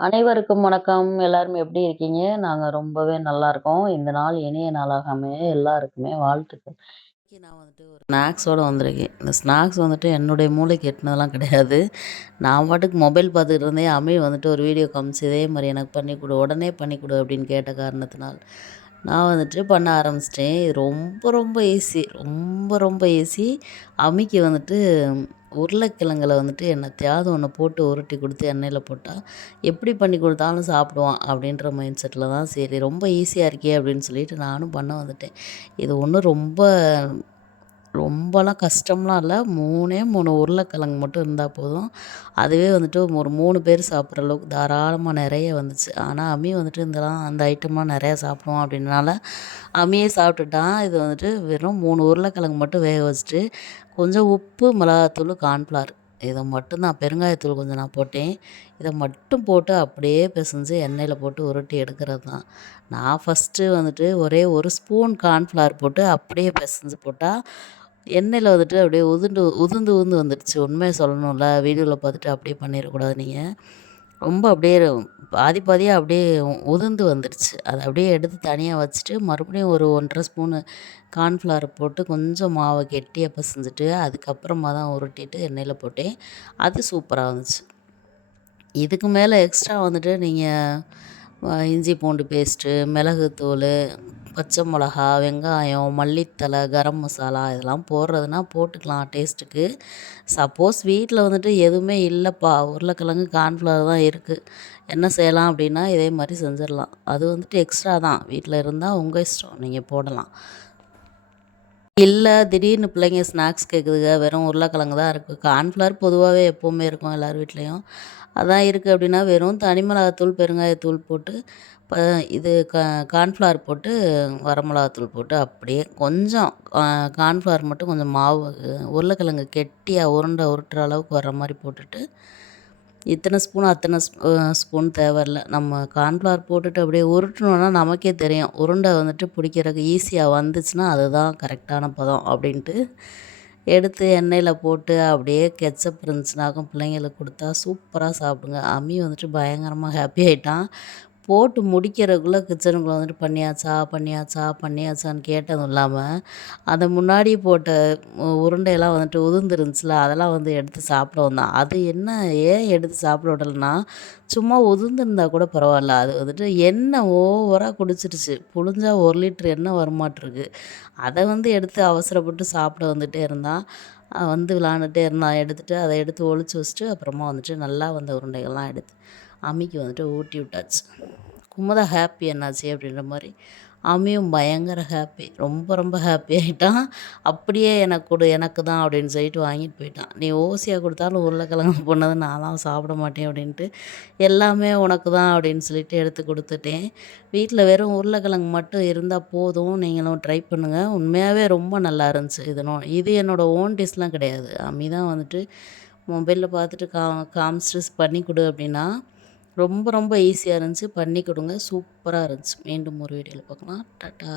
அனைவருக்கும் வணக்கம். எல்லாரும் எப்படி இருக்கீங்க? நாங்க ரொம்பவே நல்லாருக்கோம். இந்த நாள் இனிய நாளாக அமைய எல்லாருக்குமே வாழ்த்துக்கள். இன்னைக்கு நான் வந்துட்டு ஒரு ஸ்நாக்ஸோட வந்திருக்கேன். இந்த ஸ்நாக்ஸ் வந்துட்டு என்னுடைய மூளைக்கு எட்டுனதெல்லாம் கிடையாது. நான் பாட்டுக்கு மொபைல் பார்த்துக்கிட்டு இருந்தேன். அம்மி வந்துட்டு ஒரு வீடியோ காமிச்சு, "இதே மாரி எனக்கு பண்ணி குடு, உடனே பண்ணி குடு" அப்படின்னு கேட்ட காரணத்தினால், நான் வந்துட்டு பண்ண ஆரம்பிச்சிட்டேன். இது ரொம்ப ரொம்ப ஈஸி. ரொம்ப ரொம்ப ஈஸி. அம்மிக்கு வந்துட்டு உருளைக்கிழங்குல வந்துட்டு என்னத்தையாவது ஒண்ணு போட்டு உருட்டி குடுத்து எண்ணெயில போட்டா, எப்படி பண்ணி குடுத்தாலும் சாப்பிடுவான் அப்படின்ற மைண்ட் செட்டில தான் சரி ரொம்ப ஈஸியா இருக்கே அப்படின்னு சொல்லிட்டு நானும் பண்ண வந்துட்டேன். இது ஒண்ணும் ரொம்பலாம் கஷ்டம்லாம் இல்ல. 3 உருளைக்கிழங்கு மட்டும் இருந்தா போதும். அதுவே வந்துட்டு ஒரு 3 பேர் சாப்பிட்ற அளவுக்கு தாராளமா நெறைய வந்துச்சு. ஆனா அம்மி வந்துட்டு அந்த ஐட்டம்லாம் நெறையா சாப்பிடுவான் அப்படின்றனால, அம்மியே சாப்பிட்டுட்டான். இது வந்துட்டு வெறும் 3 உருளைக்கிழங்கு மட்டும் வேக வச்சுட்டு, கொஞ்சம் உப்பு, மிளகாத்தூளு, கார்ன்ஃப்ளவர் இத மட்டும் தான் பெருங்காயத்தூள் கொஞ்சம் நான் போட்டேன். இத மட்டும் போட்டு அப்படியே பெசஞ்சு எண்ணெயில போட்டு உருட்டி எடுக்கிறது தான். நான் ஃபஸ்ட்டு வந்துட்டு ஒரே 1 ஸ்பூன் கார்ன்ஃப்ளவர் போட்டு அப்படியே பெசஞ்சு போட்டா, எண்ணெயில வந்துட்டு அப்படியே உதிர்ந்து உதிர்ந்து வந்துடுச்சு. உண்மைய சொல்லணும்ல, வீடியோல பார்த்துட்டு அப்படியே பண்ணிறக்கூடாது நீங்க. ரொம்ப அப்படியே பாதி பாதியா அப்படியே உதிர்ந்து வந்துடுச்சு. அத அப்படியே எடுத்து தனியா வச்சுட்டு, மறுபடியும் ஒரு 1 1/2 ஸ்பூனு கார்ன்ஃப்ளவர் போட்டு கொஞ்சம் மாவ கெட்டியா பெசஞ்சுட்டு, அதுக்கப்புறமா தான் உருட்டிட்டு எண்ணெயில போட்டேன். அது சூப்பரா வந்துச்சு. இதுக்கு மேல எக்ஸ்ட்ரா வந்துட்டு நீங்க இஞ்சி பூண்டு பேஸ்ட்டு, மிளகுத்தூளு, பச்சை மிளகா, வெங்காயம், மல்லித்தழை, கரம் மசாலா இதெல்லாம் போடுறதுனா போட்டுக்கலாம் டேஸ்ட்டுக்கு. சப்போஸ் வீட்ல வந்துட்டு எதுவுமே இல்லைப்பா, உருளைக்கிழங்கு, கார்ன்ஃப்ளவர் தான் இருக்குது. என்ன செய்யலாம் அப்படின்னா, இதே மாரி செஞ்சிடலாம். அது வந்துட்டு எக்ஸ்ட்ரா தான். வீட்ல இருந்தா உங்க இஷ்டம். நீங்க போடலாம். இல்ல திடீர்னு பிள்ளைங்க ஸ்நாக்ஸ் கேட்குதுங்க, வெறும் உருளைக்கிழங்கு தான் இருக்குது. கார்ன்ஃப்ளவர் பொதுவாவே எப்பவுமே இருக்கும் எல்லார் வீட்லயும். அதான் இருக்குது அப்படின்னா, வெறும் தனி மிளகாத்தூள், பெருங்காயத்தூள் போட்டு, ப இது கார்ன்ஃப்ளவர் போட்டு, வரமிளகாத்தூள் போட்டு அப்படியே கொஞ்சம் கார்ன்ஃப்ளவர் மட்டும் கொஞ்சம் மாவு உருளைக்கிழங்கு கெட்டியா உருண்டை உருட்டுற அளவுக்கு வர்ற மாரி போட்டுட்டு, இத்தனை ஸ்பூன் அத்தனை ஸ்பூன் தேவையில்ல. நம்ம கார்ன்ஃப்ளவர் போட்டுட்டு அப்படியே உருட்டுனோன்னா நமக்கே தெரியும். உருண்டை வந்துட்டு பிடிக்கிறதுக்கு ஈஸியா வந்துச்சுன்னா, அதுதான் கரெக்டான பதம் அப்படின்ட்டு, எடுத்து எண்ணெயில போட்டு அப்படியே கெட்சப் இருந்துச்சுனாக்கும் பிள்ளைங்களுக்கு குடுத்தா சூப்பரா சாப்பிடுங்க. அம்மி வந்துட்டு பயங்கரமா ஹாப்பி ஆயிட்டான். போட்டு முடிக்கிறதுக்குள்ள கிச்சனுக்குள்ள வந்துட்டு பண்ணியாச்சா, பண்ணியாச்சா, பண்ணியாச்சான்னு கேட்டதும் இல்லாம, அந்த முன்னாடி போட்ட உருண்டையெல்லாம் வந்துட்டு உதிர்ந்துருந்துச்சுல, அதெல்லாம் வந்து எடுத்து சாப்பிட வந்தான். அது என்ன ஏன் எடுத்து சாப்பிட விடலன்னா, சும்மா உதிர்ந்திருந்தா கூட பரவாயில்ல. அது வந்துட்டு எண்ணெய் ஓவரா குடிச்சிருச்சு. புழிஞ்சா 1 லிட்டர் எண்ணெய் வருமாட்டிருக்கு. அத வந்து எடுத்து அவசரப்பட்டு சாப்பிட வந்துட்டே இருந்தான். வந்து விளாண்டுட்டே இருந்தான். எடுத்துட்டு அத எடுத்து ஒளிச்சு வச்சுட்டு, அப்புறமா வந்துட்டு நல்லா வந்த உருண்டைகள்லாம் எடுத்து அம்மிக்கு வந்துட்டு ஊட்டி விட்டாச்சு. குமுதா ஹாப்பி என்னாச்சு அப்படின்ற மாரி. அம்மியும் பயங்கர ஹாப்பி. ரொம்ப ரொம்ப ஹாப்பி ஆயிட்டான். அப்படியே எனக்கு குடு, எனக்கு தான் அப்படின்னு சொல்லிட்டு வாங்கிட்டு போயிட்டான். நீ ஓசியா குடுத்தாலும் உருளைக்கிழங்கு போனது நான்லாம் சாப்பிட மாட்டேன் அப்படின்ட்டு, எல்லாமே உனக்கு தான் அப்படின்னு சொல்லிட்டு எடுத்து குடுத்துட்டேன். வீட்ல வெறும் உருளைக்கிழங்கு மட்டும் இருந்தா போதும். நீங்களும் ட்ரை பண்ணுங்க. உண்மையாவே ரொம்ப நல்லா இருந்துச்சு. இது என்னோட ஓன் டிஷ்லாம் கிடையாது. அம்மி தான் வந்துட்டு மொபைல்ல பார்த்துட்டு காமிச்சிட்டு பண்ணி குடு அப்படின்னா, ரொம்ப ரொம்ப ஈஸியா இருந்துச்சு. பண்ணி கொடுங்க. சூப்பரா இருந்துச்சு. மீண்டும் ஒரு வீடியோல பார்க்கலாம். டாட்டா.